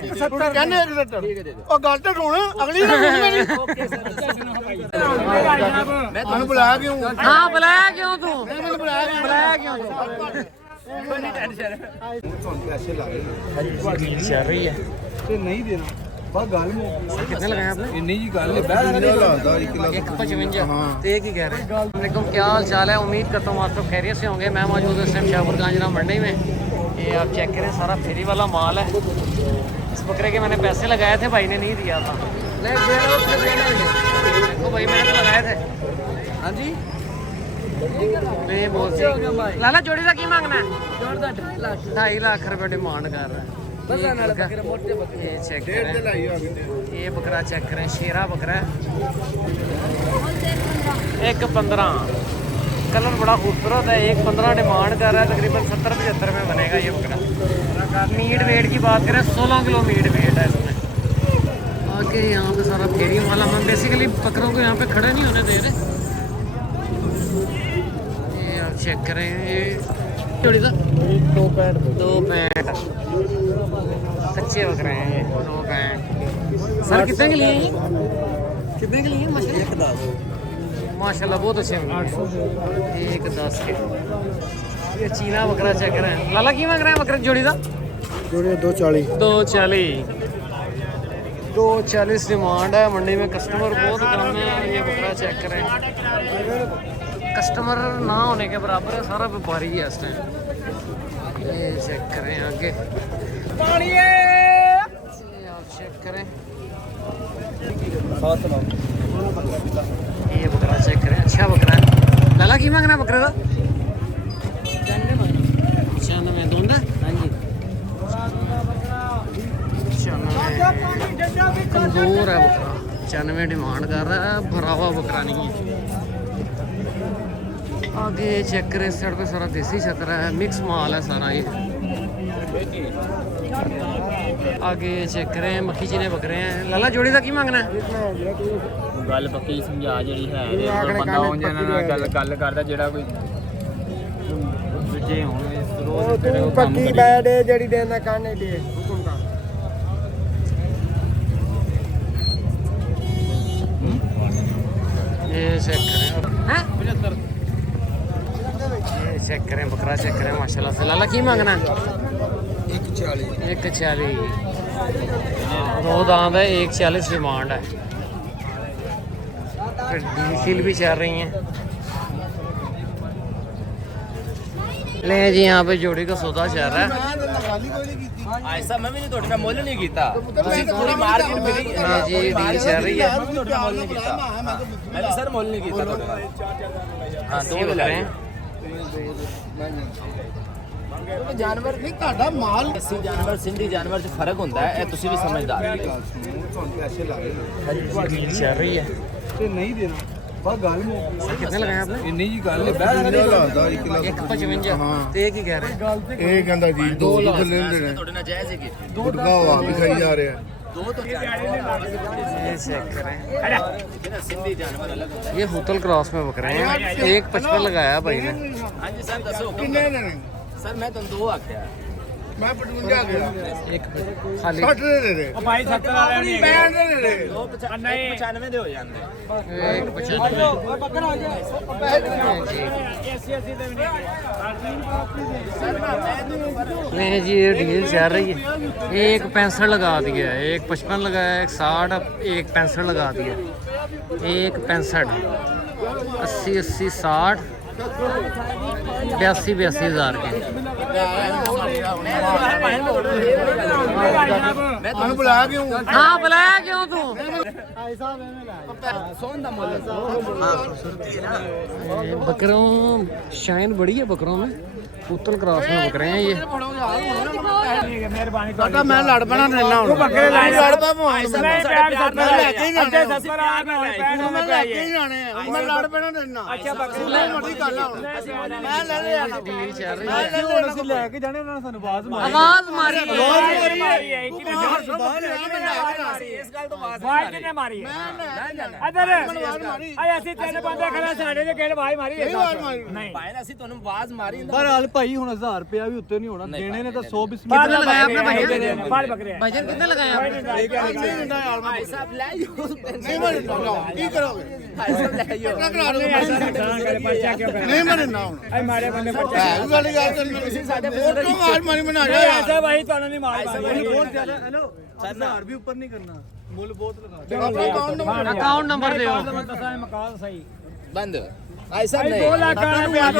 70 कहने 70 और गल तो सुन अगली मेरी ओके सर मैं बुलाया क्यों हाँ बुलाया क्यों तू मैंने बुलाया क्यों बड़ी टेंशन पैसे ला रहे चल रही है नहीं देना बस गल कितने लगाए आपने इन्नी जी गल है 155 तो ये की कह रहे हैं वालेकुम क्या हाल चाल है उम्मीद करता हूँ आप सब खैरियत से होंगे मैं मौजूद हूँ इस टाइम शाहपुर गांजना मंडी में ये आप चेक करें सारा फ्री वाला माल है इस बकरे के मैंने पैसे लगाए थे भाई ने नहीं दिया था देखो भाई मैंने तो लगाए थे हाँ जी मैं बोल लाला जोड़ी का की मांगना है 2.5 लाख रुपए डिमांड कर रहा है ये चेक करें ये बकरा चेक करें शेरा बकरा है 1.15 कलर बड़ा खूबसूरत है 1.15 डिमांड कर रहा है तकरीबन 70-75 में बनेगा ये बकरा मीट वेट की बात करें 16 किलो मीट वेट है इसमें आगे यहाँ पे सारा फेरी वाला हम बेसिकली बकरों को यहाँ पे खड़े नहीं होने दे रहे ये आप चेक करें ये जोड़ी था 2 पैंट कच्चे बकरे हैं ये 2 पैंट सर कितने के लिए हैं कितने के लिए माशाल्लाह बहुत अच्छे हैं 1.10 के ये चीना बकरा चेक करें लाला की मांग रहे हैं बकरे जोड़ी का जोड़ी 240 डिमांड है मंडी में कस्टमर बहुत कम है ये बकरा चेक करें कस्टमर ना होने के बराबर है सारा व्यापारी है इस टाइम ये चेक करें आगे आप चेक करें ये बकरा चेक करें अच्छा बकरा है लाला की मांगना बकरे का 95 दोंदा हाँ जी 95 कमजोर है बकरा 95 डिमांड कर रहा है भरा हुआ बकरा नहीं है आगे चेक करें इस साइड पे सारा देसी चक्रा है मिक्स माल है सारा ये आगे चेक करें मक्खी चीने बकरे हैं लाला जोड़ी का की मांगना है गल पक्की समझा जी है बंदा गल करता जेड़ा कोई विजे होने रोज पक्की बैड जड़ी देना काने दे हुकुम का ये चेक करें हैं 75 ये चेक करें बकरा चेक करें माशाल्लाह से लाला की मांगना है 140 दो दांत है 140 डिमांड है फिर डील भी चल रही हैं ले जी यहाँ पे जोड़ी का सौदा चल रहा है ऐसा मैं भी नहीं तोड़ना मुੱਲ नहीं कीता ਤੁਸੀਂ ਪੂਰੀ ਮਾਰਕੀਟ ਮਿਲੀ हाँ जी डील चल रही है ਤੁਹਾਡਾ ਮੁੱਲ ਨਹੀਂ ਕੀਤਾ ਮੈਂ ਵੀ ਸਰ ਮੁੱਲ ਨਹੀਂ ਕੀਤਾ ਤੁਹਾਡੇ ਨਾਲ ਹਾਂ दो ले रहे हैं जानवर नहीं ਤੁਹਾਡਾ ਮਾਲ ਦੇਸੀ ਜਾਨਵਰ ਸਿੰਧੀ ਜਾਨਵਰ 'ਚ ਫਰਕ ਹੁੰਦਾ ਹੈ ਇਹ ਤੁਸੀਂ ਵੀ ਸਮਝਦਾਰ ਹੋ पैसे ला रहे डील चल रही है नहीं देना बस गल कितने लगाए आपने इन्नी जी गल है 155 तो ये की कह रहे हैं ਇਹ ਕਹਿੰਦਾ ਜੀ 2 ਲੈਣ ਦੇਣੇ ਤੁਹਾਡੇ ਨਾਲ ਜਾਇਜ਼ ਹੈਗੀ ਗੁਟਕਾ ਵਾ ਵੀ ਖਾਈ ਜਾ ਰਿਹਾ ਦੋ ਤੋਂ ये चेक करें ਜਿਹੜਾ ਸਿੰਧੀ ਜਾਨਵਰ ਅਲੱਗ ਹੁੰਦਾ ये होटल क्रॉस में बक रहे हैं 155 लगाया भाई ने ਹਾਂਜੀ ਸਰ ਦੱਸੋ ਕਿੰਨੇ ਦੇਣੇ ਸਰ ਮੈਂ ਤੁਹਾਨੂੰ ਦੋ ਆਖਿਆ ਮੈਂ 55 ਗਿਆ एक खाली 60 ਦੇ ਦੇ ਉਹ ਭਾਈ 70 ਵਾਲੇ ਨਹੀਂ 65 ਦੇ ਦੇ ਦੋ 95 ਦੇ ਹੋ ਜਾਂਦੇ 195 नहीं जी ये डील चल रही है एक 65 लगा दिया एक 55 लगाया एक 60 एक 65 लगा दिया एक 65 80 60 82 हज़ार के मैं बुलाया क्यों हाँ बुलाया क्यों तू बकरों शाइन बड़ी है बकरों में उत्तल क्रॉस में बकरे हैं ये बेटा मैं लड़ पना देना हूं ਬੱਕਰੇ ਲਾਈ लड़ पा मैं ਲੈਕੇ ਹੀ ਜਾਣੇ मैं लड़ पना देना अच्छा बकरे मोटी गल है मैं ले ले आना डील चल रही है ਹੁਣ ਅਸੀਂ ਲੈ ਕੇ ਜਾਣੇ ਉਹਨਾਂ ਨੇ ਸਾਨੂੰ ਆਵਾਜ਼ ਮਾਰੀ आवाज मारी ਇਸ ਗੱਲ ਤੋਂ ਬਾਅਦ ਆਵਾਜ਼ ਕਿਨੇ ਮਾਰੀ ਹੈ ਇਧਰ ਆਏ ਅਸੀਂ ਤਿੰਨ ਬੰਦੇ ਖੜੇ ਸਾਡੇ ਦੇ ਕਿਹੜੇ ਆਵਾਜ਼ ਮਾਰੀ ਨਹੀਂ ਭਾਈ ਅਸੀਂ ਤੁਹਾਨੂੰ ਆਵਾਜ਼ ਮਾਰੀ बहरहाल ਭਾਈ ਹੁਣ 1000 ਰੁਪਿਆ ਵੀ ਉੱਤੇ ਨਹੀਂ ਹੋਣਾ ਦੇਣੇ ਨੇ ਤਾਂ 100 ਬਿਸਮਿਲ कितने लगाया आपने भजन ਫੜ ਬੱਕਰੇ भजन कितने लगाया आपने ਨਹੀਂ ਦਿੰਦਾ ਯਾਰ ਮੈਂ ਨਹੀਂ ਮੈਂ ਦਿੰਦਾ ਕੀ ਕਰੋਗੇ ਕਿੰਨਾ ਕਰਾ ਦੋਗੇ ਨਹੀਂ ਮੈਂ ਦਿੰਦਾ ਹੁਣ ਐ ਮਾਰੇ ਬੰਦੇ ਬੱਚੇ ਹੈ ਵਾਲੀ ਗੱਲ ਕਰਨੀ ਤੁਸੀਂ ਸਾਡੇ ਫੋਟੋ ਮਾਰ ਮਾਰੀ ਬਣਾ ਜਾ ਯਾਰ ਐਸਾ ਭਾਈ ਤੁਹਾਨੂੰ ਨਹੀਂ ਮਾਰ ਪਾਏਗਾ ਬਹੁਤ ਜ਼ਿਆਦਾ ਹੈਲੋ 1000 ਵੀ ਉੱਪਰ ਨਹੀਂ ਕਰਨਾ ਮੁੱਲ ਬਹੁਤ ਲਗਾ ਆਪਣਾ ਅਕਾਊਂਟ ਨੰਬਰ अकाउंट नंबर दो ਮੈਂ ਦੱਸਾਂ ਮਕਾਨ ਸਹੀ ਬੰਦ ਐਸਾ 2 ਲੱਖ ਵਾਲਾ ਪਿਆ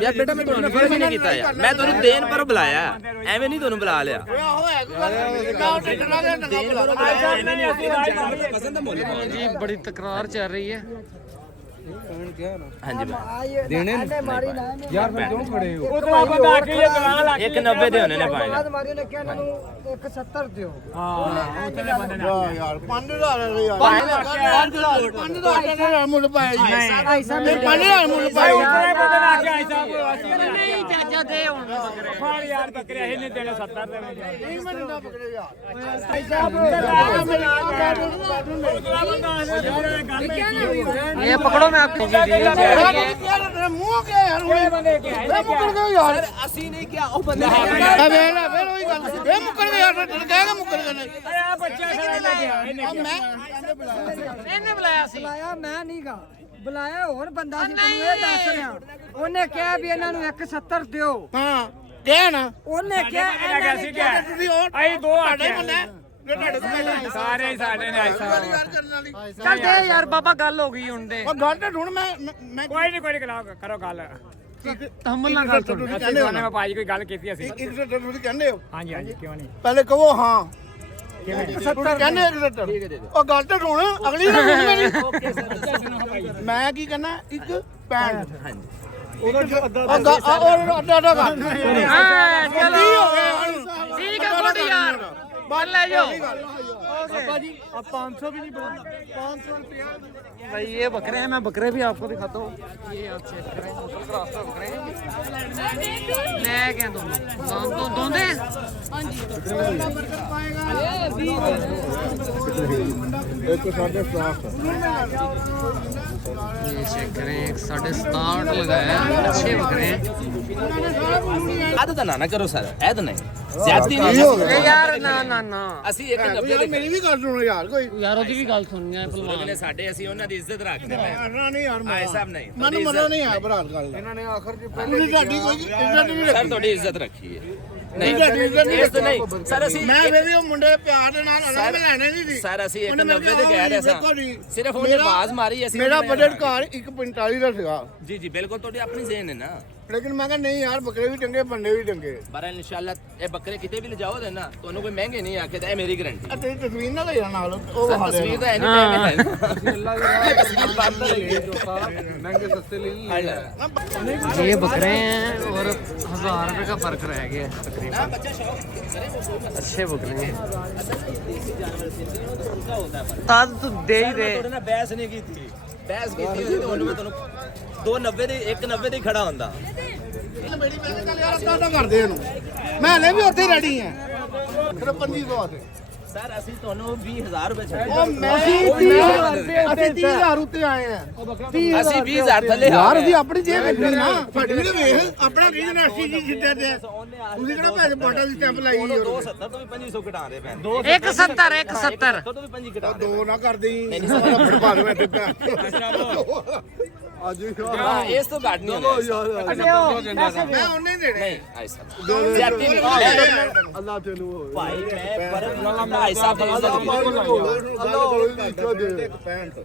ਯਾਰ ਬੇਟਾ ਮੈਂ ਤੁਹਾਨੂੰ ਫਰਕ ਨਹੀਂ ਕੀਤਾ ਯਾਰ ਮੈਂ ਤੁਹਾਨੂੰ ਦੇਣ ਪਰ ਬੁਲਾਇਆ ਐਵੇਂ ਨਹੀਂ ਤੁਹਾਨੂੰ ਬੁਲਾ ਲਿਆ ਓਏ ਆਹੋ ਹੈ ਕੋਈ ਗੱਲ ਅਕਾਊਂਟ ਟੱਟਣਾ ਦੇ ਨੰਗਾ ਬੁਲਾ ਨਹੀਂ ਅਸੀਂ ਰਾਜ ਮਾਰੀ ਪਸੰਦ ਮੁੱਲ जी बड़ी तकरार चल रही है ਹਾਂਜੀ ਦੇਣੇ ਯਾਰ ਫਿਰ ਕਿਉਂ ਖੜੇ ਹੋ ਉਹ ਤਾਂ ਬੰਦਾ ਆ ਕੇ ਇਹ ਗਲਾਂ ਲਾ ਕੇ 190 ਦੇ ਹੋਣੇ ਨੇ ਭਾਈ ਮਾਰੀ ਨੇ ਕਿਹਾ ਇਹਨਾਂ ਨੂੰ 170 ਦਿਓ ਹਾਂ ਉਤਲੇ ਬੰਦੇ ਨੇ ਯਾਰ 5000 ਯਾਰ 5000 ਮੁੱਲ ਪਾਇਆ ਜੀ 5000 ਮੁੱਲ ਪਾਇਆ ਉਤਲੇ ਬੰਦੇ ਨੇ ਆ ਕੇ ਆਈ ਸਾਹਿਬ नहीं चाचा दे बकरे ਫੜ ਯਾਰ ਬੱਕਰੇ ਅਸੀਂ ਨਹੀਂ ਦੇਣੇ 70 ਦੇ ਨਹੀਂ ਮੈਂ ਦਿੰਦਾ ਪਕੜੇ ਯਾਰ ये पकड़ो मैं आपको ਮੂੰਹ ਕੇ ਯਾਰ ਹੁਣੇ ਬੰਦੇ ਕਿ ਹੈ ਮੁੱਕਰ ਗਏ ਯਾਰ ਅਸੀਂ ਨਹੀਂ ਕਿਹਾ ਉਹ ਬੰਦੇ ਵੇਲ ਉਹੀ ਗੱਲ ਸੀ ਵੇ ਮੁੱਕਰ ਗਏ ਯਾਰ ਕਹੇਗਾ ਮੁੱਕਰ ਗਏ ਨੇ ਆ ਬੱਚਾ ਖੜਾ ਲੈ ਗਿਆ ਇਹਨੇ ਮੈਂ इन्हें बुलाया सी ਬੁਲਾਇਆ ਮੈਂ ਨਹੀਂਗਾ ਬੁਲਾਇਆ ਹੋਰ ਬੰਦਾ ਸੀ ਤੈਨੂੰ ਇਹ ਦੱਸ ਰਿਹਾ ਉਹਨੇ ਕਿਹਾ ਵੀ ਇਹਨਾਂ ਨੂੰ 170 ਦਿਓ ਹਾਂ ਕਿਹਾ ਨਾ ਉਹਨੇ ਕਿਹਾ ਇਹਨਾਂ ਨੇ ਕਿਹਾ ਤੁਸੀਂ ਹੋਰ ਅਸੀਂ ਦੋ ਤੁਹਾਡੇ ਆਖਿਆ ਮੁੰਡੇ ਜੇ ਤੁਹਾਡੇ ਤੋਂ ਸਾਰੇ ਹੀ ਸਾਡੇ ਨੇ ਆਈ ਸਾਹਿਬ ਗੱਲ ਕਰਨ ਵਾਲੀ चल दे यार बाबा गल हो गई हुन दे ਉਹ ਗੱਲ ਤਾਂ ਢੂੰਡ ਮੈਂ ਕੋਈ ਨਹੀਂ ਕਰੋ ਗੱਲ हम ना गल सुन ਤੁਸੀਂ ਅਸੀਂ ਕਹਿੰਦੇ ਹੋ ਦੋਨੇ ਨਾ ਭਾਈ ਕੋਈ ਗੱਲ ਕੀਤੀ ਅਸੀਂ 170 ਤੁਸੀਂ ਕਹਿੰਦੇ ਹੋ ਹਾਂਜੀ ਹਾਂਜੀ ਕਿਉਂ ਨਹੀਂ ਪਹਿਲੇ ਕਹੋ ਹਾਂ ਤੁਸੀਂ ਕਹਿੰਦੇ 170 ਉਹ ਗੱਲ ਤਾਂ ਢੂੰਡ ਅਗਲੀ ਨੂੰ ਮੇਰੀ ਮੈਂ ਕੀ ਕਹਿੰਦਾ ਇੱਕ 65 ਹਾਂਜੀ ਅੱਧਾ ਅੱਧਾ ਕਰ हां चलो ਕੀ ਹੋ ਗਿਆ ਹੁਣ? ठीक है गुड यार बल ले जाओ ਪਾਪਾ ਜੀ ਆ 500 भी नहीं बोलना 500 रुपया भाई ये बकरे हैं मैं बकरे भी आपको दिखाता हूँ ये आप चेक करें होटल क्रास का बकरे हैं ले गए दोनों तो दोंदे ਇੱਕ ਸਾਡੇ ਸਟਾਫ ये चेक करें 67 लगाया है अच्छे बकरे हैं ਆਦ ਤਾਂ ਨਾ ਕਰੋ ਸਰ ਐਦ ਨਹੀਂ ਜ਼ਿਆਦਤੀ ਨਹੀਂ ए यार ना ना ना ਅਸੀਂ 190 ਯਾਰ ਦੇ ਮੇਰੀ ਵੀ ਗੱਲ ਸੁਣੋ ਯਾਰ ਕੋਈ यार ओदी भी गल सुननी है ਅਗਲੇ पहलवान ਸਾਡੇ ਅਸੀਂ ਉਹਨਾਂ ਦੀ ਇੱਜ਼ਤ ਰੱਖਦੇ ਮੈਂ ਨਾ ਨਹੀਂ ਯਾਰ ਆਏ ਸਾਹਿਬ ਨਹੀਂ ਮੈਨੂੰ ਮਜ਼ਾ ਨਹੀਂ ਆਇਆ ਭਰਾ ਗੱਲ ਇਹਨਾਂ ਨੇ ਆਖਰ ਚ ਪਹਿਲੇ ਤੁਹਾਡੀ ਕੋਈ ਇੱਜ਼ਤ ਨਹੀਂ ਸਰ ਰੱਖੀ ਤੁਹਾਡੀ ਇੱਜ਼ਤ ਰੱਖੀ ਹੈ ਨਹੀਂ ਤੁਹਾਡੀ ਇੱਜ਼ਤ ਨਹੀਂ ਇਸ ਤੋਂ ਨਹੀਂ ਸਰ ਅਸੀਂ ਮੈਂ ਵੀ ਉਹ ਮੁੰਡੇ ਪਿਆਰ ਦੇ ਨਾਲ ਅਲੱਗ ਲੈਣੇ ਨਹੀਂ ਸੀ ਸਰ ਅਸੀਂ ਉਹਨੇ 190 ਦੇ ਕਹਿ ਰਹੇ ਦੇਖੋ ਸਾਂ ਜੀ, ਸਿਰਫ ਉਹਨੇ ਮੇਰਾ- ਆਵਾਜ਼ ਮਾਰੀ ਅਸੀਂ ਮੇਰਾ ਉਹਨੇ- ਬਜਟ ਘਰ 145 ਦਾ ਸੀਗਾ ਜੀ ਜੀ ਬਿਲਕੁਲ ਤੁਹਾਡੀ ਆਪਣੀ ਜ਼ੇਨ ਹੈ ਨਾ ਲੇਕਿਨ ਮੈਂ ਕਿਹਾ ਨਹੀਂ ਯਾਰ ਬੱਕਰੇ ਵੀ ਚੰਗੇ ਬੰਦੇ ਵੀ ਚੰਗੇ ਪਰ ਇਨਸ਼ਾਅੱਲਾ ਇਹ ਬੱਕਰੇ ਕਿਤੇ ਵੀ ਲਿਜਾਓ ਦੇ ਨਾ ਤੁਹਾਨੂੰ ਕੋਈ ਮਹਿੰਗੇ ਨਹੀਂ ਆਖੇਦਾ ਇਹ ਮੇਰੀ ਗਾਰੰਟੀ ਆ ਤੇਰੀ ਤਸਵੀਰ ਨਾ ਲੈ ਜਾਣਾ ਨਾਲ ਉਹ ਸਰ ਵਿਖਾ ਦੇ ਤਸਵੀਰ ਤਾਂ ਐਨੀ ਟਾਈਮ ਹੈ ਮਹਿੰਗੇ ਸਸਤੇ ਲੈ ये बकरे हैं और 1000 रुपए का फर्क रह गया है तकरीबन अच्छे बकरे हैं ताज तो दे ही दे ਤੁਹਾਡੇ ਨਾਲ ਬਹਿਸ ਨਹੀਂ ਕੀਤੀ ਬਹਿਸ ਕੀਤੀ ਹੁੰਦੀ ਤਾਂ ਉਹਨੂੰ ਮੈਂ ਤੁਹਾਨੂੰ 290 ਦੇ 190 ਦੇ ਖੜਾ ਹੁੰਦਾ ਮੇਰੀ ਮੈਂ ਕਿਹਾ ਚੱਲ ਯਾਰ ਅੱਧਾ ਕਰਦੇ ਇਹਨੂੰ ਮੈਂ ਹਲੇ ਵੀ ਉੱਥੇ ਰੈਡੀ ਆ ਫਿਰ 2500 ਆਤੇ ਸਰ ਅਸੀਂ ਤੁਹਾਨੂੰ 20000 ਰੁਪਏ ਛੱਡੇ ਉਹ ਮੈਂ 30000 ਉੱਤੇ ਆਏ ਆ ਅਸੀਂ 20000 ਥੱਲੇ ਯਾਰ ਅਸੀਂ ਆਪਣੀ ਜੇਬ ਵੇਖਣੀ ਨਾ ਸਾਡੀ ਵੀ ਤਾਂ ਵੇਖ ਆਪਣਾ ਰੀਜਨ ਅਸੀਂ ਜੀ ਜਿੱਤੇ ਤੇ ਤੁਸੀਂ ਕਿਹੜਾ ਭੈਜ ਬਾਟਾ ਦੀ ਸਟੈਂਪ ਲਾਈ ਹੋਈ 270 ਤੋਂ ਵੀ 2500 ਘਟਾ ਦੇ ਪੈਣ 170 170 ਤੋਂ ਵੀ 25 ਘਟਾ ਦੇ ਦੋ ਨਾ ਕਰਦੀ ਲੱਭੜ ਪਾ ਦੇ ਮੈਂ ਤੇ ਅੱਜ ਹਾਂ ਇਸ ਤੋਂ ਘੱਟ ਨਹੀਂ ਹੁੰਦਾ ਮੈਂ ਉਹਨੇ ਹੀ ਦੇਣੇ ਨਹੀਂ ਆਈ ਸਾਹਿਬ ਜ਼ਿਆਦਤੀ ਨਹੀਂ ਅੱਲਾਹ ਤੈਨੂੰ ਭਾਈ ਮੈਂ ਪਰ ਭਾਈ ਸਾਹਿਬ ਦੀ ਇੱਜ਼ਤ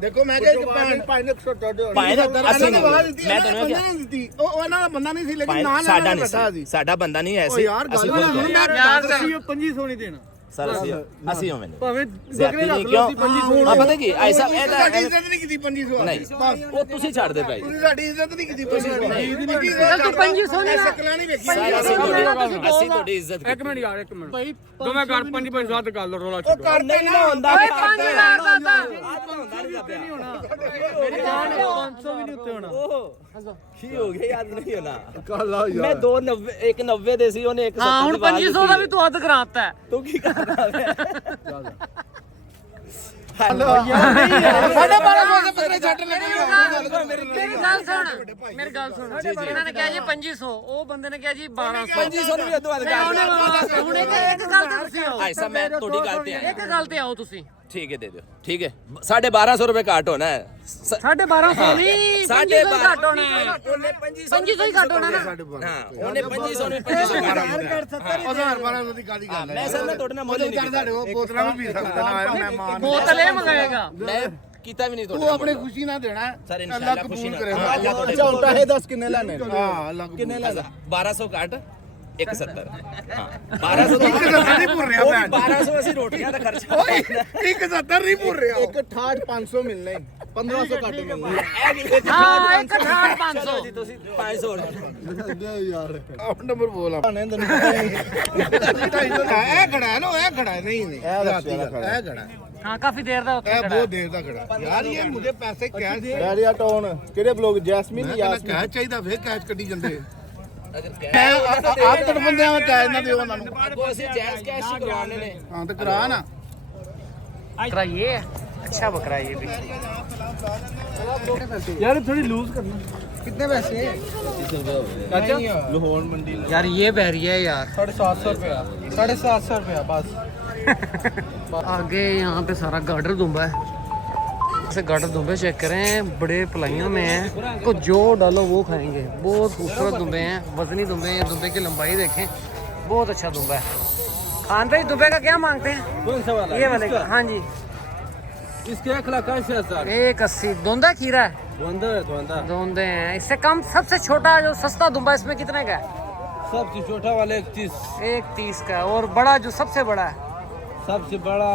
ਦੇਖੋ ਮੈਂ ਕਿਹਾ ਇੱਕ ਪੈਂਟ ਪਾਈ ਨੇ 170 ਭਾਈ ਅਸੀਂ ਮੈਂ ਤੁਹਾਨੂੰ ਕਿਹਾ ਦਿੱਤੀ ਉਹ ਉਹਨਾਂ ਦਾ ਬੰਦਾ ਨਹੀਂ ਸੀ ਲੇਕਿਨ ਭਾਈ ਨਾਲ ਸਾਡਾ ਨਹੀਂ ਸੀ ਸਾਡਾ ਬੰਦਾ ਨਹੀਂ ਹੈ ਉਹ ਸੀ ਯਾਰ ਗੱਲ ਅਸੀਂ ਹੁਣ ਖੁਦ ਮੈਂ यार ਅਸੀਂ 2500 ਨਹੀਂ ਦੇਣਾ ਸਰ ਅਸੀਂ ਹੋਵੇਂ ਨਹੀਂ ਭਾਵੇਂ ਜ਼ਿਆਦਤੀ ਨਹੀਂ ਕਿਉਂ ਆ ਪਤਾ ਕੀ ਆਈ ਸਾਹਿਬ ਇਹ ਸਾਡੀ ਤਾਂ ਇੱਜ਼ਤ ਨਹੀਂ ਕੀਤੀ 2500 ਨਹੀਂ ਉਹ ਤੁਸੀਂ ਛੱਡ ਦੇ ਭਾਈ ਤੁਸੀਂ ਸਾਡੀ ਇੱਜ਼ਤ ਨਹੀਂ ਕੀਤੀ ਤੁਸੀਂ चल तू 500 नहीं ਸ਼ਕਲਾਂ ਨਹੀਂ ਵੇਖੀ ਸਾਰੀ ਅਸੀਂ ਤੁਹਾਡੀ ਇੱਜ਼ਤ ਇੱਕ ਮਿੰਟ ਯਾਰ ਇੱਕ ਮਿੰਟ ਦੋਵੇਂ ਘਰ 5-5 ਸਾਥ ਕਰ ਲੋ ਰੋਲਾ ਉਹ ਕਰਦੇ ਨਾ ਹੁੰਦਾ 5000 ਦਾ था ਮੇਰੀ ਜਾਨ 500 ਵੀ ਨਹੀਂ ਉੱਤੇ ਹੋਣਾ ਕੀ ਹੋ ਗਿਆ ਯਾਦ ਨਹੀਂ ਹੋਣਾ ਮੈਂ 290 190 ਦੇ ਸੀ ਉਹਨੇ 170 हाँ हुन 500 का भी तू हद कराता है ਤੂੰ ਕੀ ਕਰਦਾ ਵੇ साढ़े 1200 से पकड़े छट लगे ਮੇਰੀ ਗੱਲ ਸੁਣ ਇਹਨਾਂ ਨੇ ਕਿਹਾ ਜੀ 2500 ਉਹ ਬੰਦੇ ਨੇ ਕਿਹਾ ਜੀ 1200 2500 ਨੂੰ ਵੀ ਅੱਧੋ ਅੱਧ ਹੁਣ ਇੱਕ ਗੱਲ ਤੇ ਤੁਸੀਂ ਆਓ भाई साहब मैं थोड़ी गल पे आया ਇੱਕ ਗੱਲ ਤੇ ਆਓ ਤੁਸੀਂ ठीक है दे दो ठीक है 1250 रुपए काट होना है 1250 नहीं 2500 ਘੱਟ ਹੋਣਾ ਹੈ 2500 ਹੀ ਘੱਟ ਹੋਣਾ ਨਾ हाँ उन्हें 2500 में 2500 काट ਉਧਾਰ 1200 ਦੀ ਕਾਦੀ ਗੱਲ मैं सर ने थोड़े ना मोल नहीं ਸਾਡੇ ਉਹ ਬੋਤਲਾਂ ਵੀ ਪੀ ਸਕਦਾ ਨਾ ਆਇਆ ਮਹਿਮਾਨ ਬੋਤਲ ਇਹ ਮੰਗਾਏਗਾ मैं कीता भी नहीं ਤੂੰ थोड़ा ਆਪਣੀ ਖੁਸ਼ੀ ਨਾਲ ਦੇਣਾ सर ਅੱਲਾਹ इंशाल्लाह ਕਬੂਲ खुशी ना ਕਰੇਗਾ अल्लाह थोड़े ਅੱਛਾ ਉਲਟਾ ਇਹ ਦੱਸ ਕਿੰਨੇ ਲੈਣੇ ਹਾਂ ਅੱਲਾਹ ਕਿੰਨੇ 1200 काट 170 हाँ 1200 तो 170 ਨਹੀਂ ਭੁਰ ਰਿਹਾ ਭੈਣ 1200 ਅਸੀਂ ਰੋਟੀਆਂ ਦਾ ਖਰਚਾ ਓਏ 170 ਨਹੀਂ ਭੁਰ ਰਿਹਾ ਇੱਕ 68 500 ਮਿਲਨੇ 1500 ਘੱਟ ਮਿਲਨੇ ਹਾਂ ਇੱਕ 500 ਤੁਸੀਂ 500 ਯਾਰ ਆਪ ਨੰਬਰ ਬੋਲ ਆ ਨੇ ਤੈਨੂੰ ਇਹ ਖੜਾ ਹੈ ਨਾ ਇਹ ਖੜਾ ਹੈ ਨਹੀਂ ਨਹੀਂ ਇਹ ਖੜਾ ਹਾਂ ਕਾਫੀ ਦੇਰ ਦਾ ਉੱਥੇ ਇਹ ਖੜਾ ਬਹੁਤ ਦੇਰ ਦਾ ਖੜਾ ਯਾਰ ਇਹ ਮੁਝੇ ਪੈਸੇ ਕੈਸ਼ ਦੇ ਡੈਡੀਆ ਟਾਊਨ ਕਿਹੜੇ ਬਲੌਗ ਜੈਸਮੀਨ ਮੈਂ ਜਾਂ ਕਹਿੰਦਾ ਕੈਸ਼ ਚਾਹੀਦਾ ਫੇਰ ਕੈਸ਼ ਕੱਢੀ ਜਾਂਦੇ ਮੈਂ ਆਪ ਤੜਫੰਦਿਆਂ ਵਿੱਚ ਕੈਸ਼ ਨਾ ਦਿਓ ਉਹਨਾਂ ਨੂੰ ਅੱਗੋਂ ਅਸੀਂ ਜੈਜ਼ ਕੈਸ਼ ਹੀ ਕਰਵਾਉਣੇ ਨੇ ਹਾਂ ਤੇ ਕਰਾ ਨਾ बकरा ये है अच्छा बकरा है ये भी ਯਾਰ ਥੋੜੀ ਲੂਜ਼ ਕਰਨਾ ਕਿੰਨੇ ਪੈਸੇ ਚਾਚਾ ਲਾਹੌਰ ਮੰਡੀ यार ये बहरिया है यार 750 रुपया 750 रुपया बस आगे यहाँ पे सारा गार्डर दुम्बा है ऐसे गार्डर दुम्बे चेक करें बड़े पलाइयों में हैं को जो डालो वो खाएंगे बहुत खूबसूरत दुम्बे हैं वजनी दुम्बे हैं दुम्बे की लंबाई देखें बहुत अच्छा दुम्बा है खान भाई दुम्बे का क्या मांगते हैं कौन सा वाला ये वाले का हाँ जी इसके 1,80,000 180 दोंदा खीरा है द्वंदा दोंदे हैं इससे कम सबसे छोटा जो सस्ता दुम्बा इसमें कितने का है सबसे छोटा वाला 31 130 का है और बड़ा जो सबसे बड़ा है सबसे बड़ा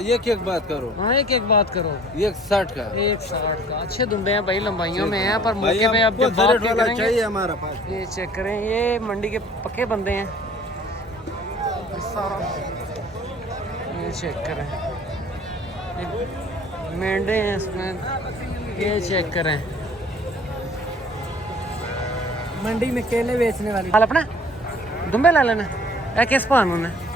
ये एक बात करो हाँ एक बात करो 160 का 160 का अच्छे दुम्बे हैं भाई लंबाइयों में हैं पर मौके पे अब जब बात क्या करेंगे चाहिए हमारा पास ये चेक करें ये मंडी के पक्के बंदे हैं सारा ये चेक करें ये मेंढे हैं इसमें ये चेक करें मंडी में केले बेचने वाली हाल अपना दुम्बे ला लेना है किस पान उन्हें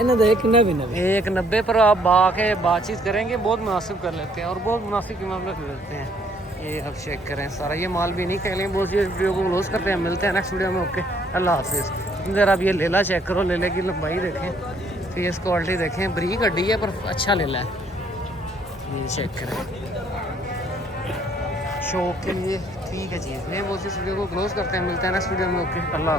इन्हें देख किन्ने भी 190 पर आप आके बातचीत करेंगे बहुत मुनासिब कर लेते हैं और बहुत मुनासिब कीमत में खरीदते हैं ये अब चेक करें सारा ये माल भी नहीं कह लेंगे बहुत सी वीडियो को क्लोज करते हैं मिलते हैं नेक्स्ट वीडियो में ओके अल्लाह हाफिज़ ज़रा अब ये लेला चेक करो लेले की लंबाई देखें फेस क्वालिटी देखें बरीक हड्डी है पर अच्छा लेला है ये चेक करें शौक के लिए ठीक है चीज़ नहीं बहुत सी वीडियो को क्लोज करते हैं मिलते हैं नेक्स्ट वीडियो में ओके अल्लाह